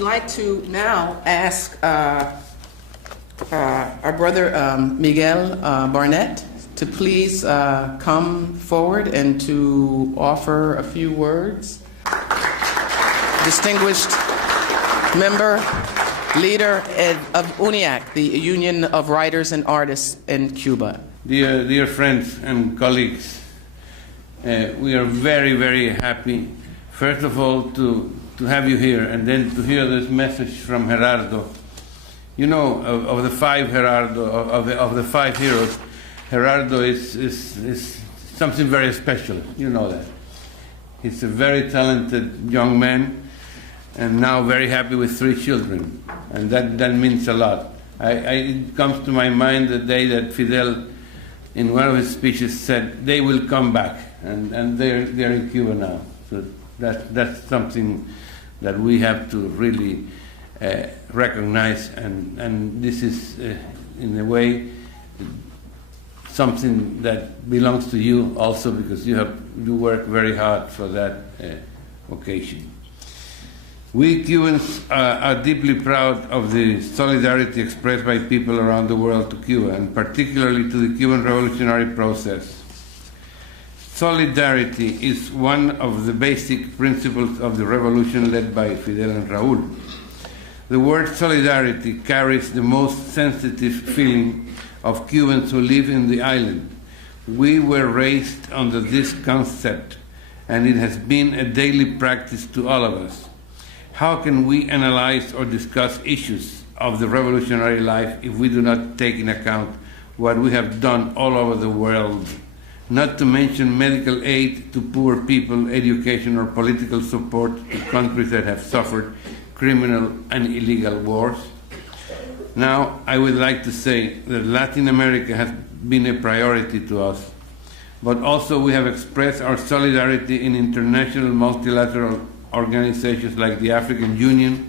I'd like to now ask our brother Miguel Barnett to please come forward and to offer a few words. Distinguished member, leader of UNIAC, the Union of Writers and Artists in Cuba. Dear friends and colleagues, we are very, very happy, first of all, to have you here, and then to hear this message from Gerardo. You know, of the five heroes, Gerardo is something very special. You know that. He's a very talented young man, and now very happy with 3 children, and that means a lot. It comes to my mind the day that Fidel, in one of his speeches, said they will come back, and they're in Cuba now. So that's something that we have to really recognize, and this is in a way something that belongs to you also, because you work very hard for that occasion. We Cubans are deeply proud of the solidarity expressed by people around the world to Cuba, and particularly to the Cuban revolutionary process. Solidarity is one of the basic principles of the revolution led by Fidel and Raúl. The word solidarity carries the most sensitive feeling of Cubans who live in the island. We were raised under this concept, and it has been a daily practice to all of us. How can we analyze or discuss issues of the revolutionary life if we do not take into account what we have done all over the world? Not to mention medical aid to poor people, education or political support to countries that have suffered criminal and illegal wars. Now, I would like to say that Latin America has been a priority to us, but also we have expressed our solidarity in international multilateral organizations like the African Union,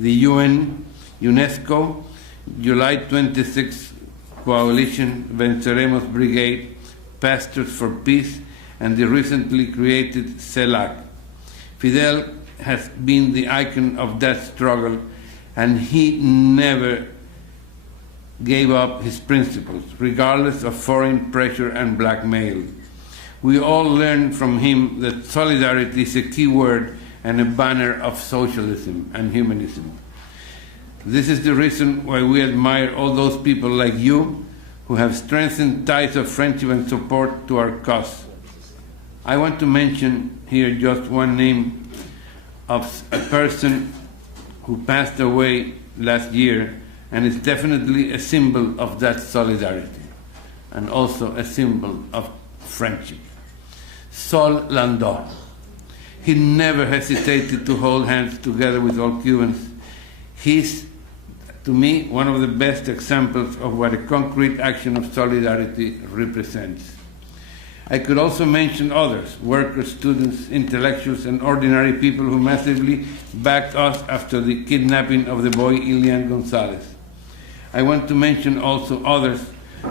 the UN, UNESCO, July 26 Coalition, Venceremos Brigade, Pastors for Peace, and the recently created CELAC. Fidel has been the icon of that struggle, and he never gave up his principles, regardless of foreign pressure and blackmail. We all learned from him that solidarity is a key word and a banner of socialism and humanism. This is the reason why we admire all those people like you who have strengthened ties of friendship and support to our cause. I want to mention here just one name of a person who passed away last year, and is definitely a symbol of that solidarity and also a symbol of friendship. Sol Landau. He never hesitated to hold hands together with all Cubans. He's, to me, one of the best examples of what a concrete action of solidarity represents. I could also mention others, workers, students, intellectuals, and ordinary people who massively backed us after the kidnapping of the boy Ilian Gonzalez. I want to mention also others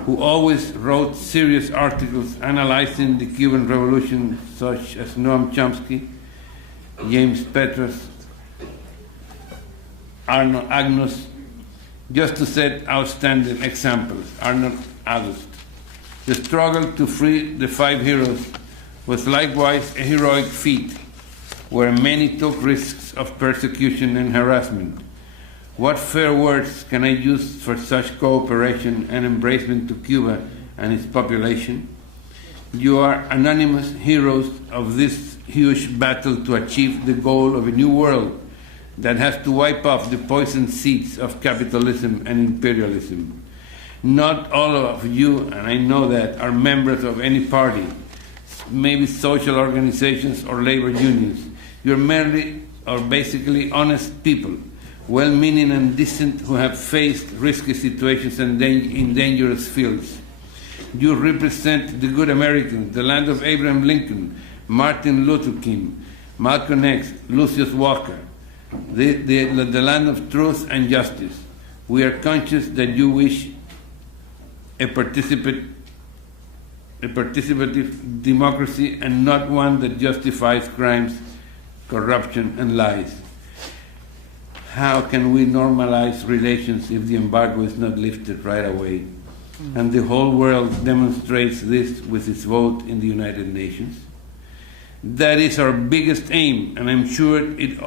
who always wrote serious articles analyzing the Cuban Revolution, such as Noam Chomsky, James Petrus, Arnold Agnus, just to set outstanding examples. Arnold August. The struggle to free the 5 heroes was likewise a heroic feat, where many took risks of persecution and harassment. What fair words can I use for such cooperation and embracement to Cuba and its population? You are anonymous heroes of this huge battle to achieve the goal of a new world that has to wipe off the poisoned seeds of capitalism and imperialism. Not all of you, and I know that, are members of any party, maybe social organizations or labor unions. You're merely or basically honest people, well-meaning and decent, who have faced risky situations and in dangerous fields. You represent the good Americans, the land of Abraham Lincoln, Martin Luther King, Malcolm X, Lucius Walker, the land of truth and justice. We are conscious that you wish a participative democracy and not one that justifies crimes, corruption, and lies. how can we normalize relations if the embargo is not lifted right away? And the whole world demonstrates this with its vote in the United Nations. That is our biggest aim, and I'm sure it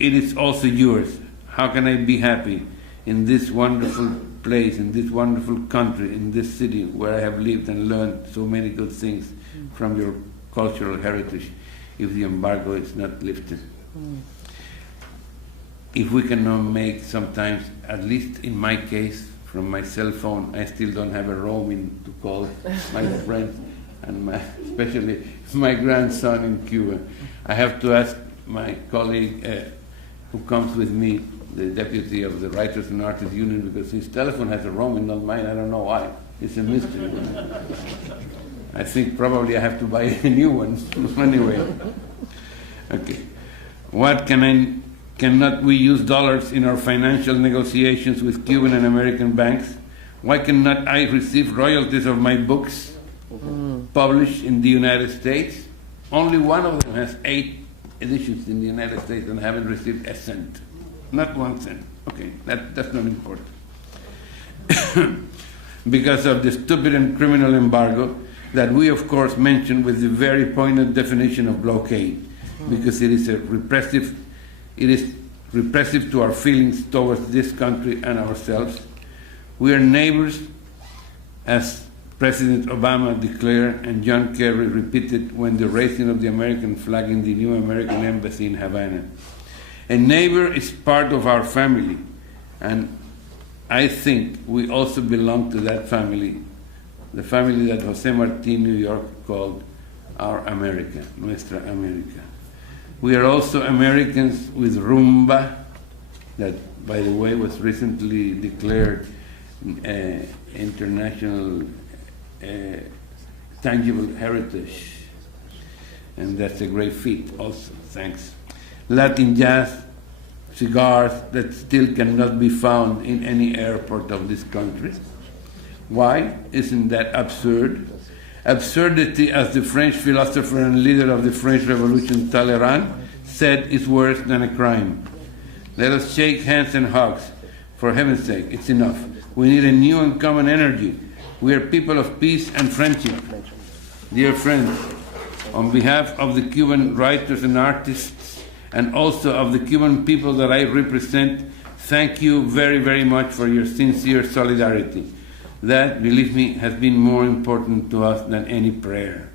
is also yours. How can I be happy in this wonderful place, in this wonderful country, in this city where I have lived and learned so many good things from your cultural heritage, if the embargo is not lifted? If we cannot make sometimes, at least in my case, from my cell phone, I still don't have a roaming to call my friends, and especially my grandson in Cuba. I have to ask my colleague who comes with me, the deputy of the Writers and Artists Union, because his telephone has a roaming, not mine. I don't know why. It's a mystery. I think probably I have to buy a new one. Anyway. Okay. Cannot we use dollars in our financial negotiations with Cuban and American banks? Why cannot I receive royalties of my books published in the United States? Only one of them has 8 editions in the United States and haven't received a cent. Not 1 cent. Okay, that's not important. Because of the stupid and criminal embargo that we, of course, mentioned with the very poignant definition of blockade, because it is repressive to our feelings towards this country and ourselves. We are neighbors, as President Obama declared and John Kerry repeated when the raising of the American flag in the new American embassy in Havana. A neighbor is part of our family, and I think we also belong to that family, the family that Jose Marti, New York, called our America, Nuestra America. We are also Americans with rumba, that, by the way, was recently declared international tangible heritage, and that's a great feat also, thanks. Latin jazz, cigars that still cannot be found in any airport of this country. Why? Isn't that absurd? Absurdity, as the French philosopher and leader of the French Revolution, Talleyrand, said, is worse than a crime. Let us shake hands and hugs. For heaven's sake, it's enough. We need a new and common energy. We are people of peace and friendship. Dear friends, on behalf of the Cuban writers and artists, and also of the Cuban people that I represent, thank you very, very much for your sincere solidarity. That, believe me, has been more important to us than any prayer.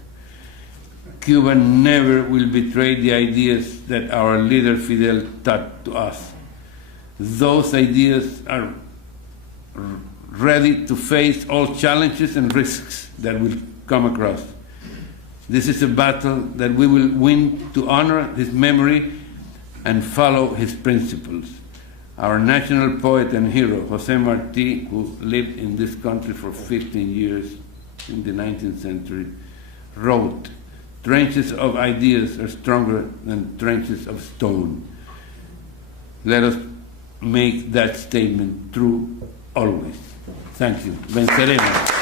Cuba never will betray the ideas that our leader Fidel taught to us. Those ideas are ready to face all challenges and risks that will come across. This is a battle that we will win to honor his memory and follow his principles. Our national poet and hero, Jose Marti, who lived in this country for 15 years in the 19th century, wrote, "Trenches of ideas are stronger than trenches of stone." Let us make that statement true always. Thank you. Venceremos.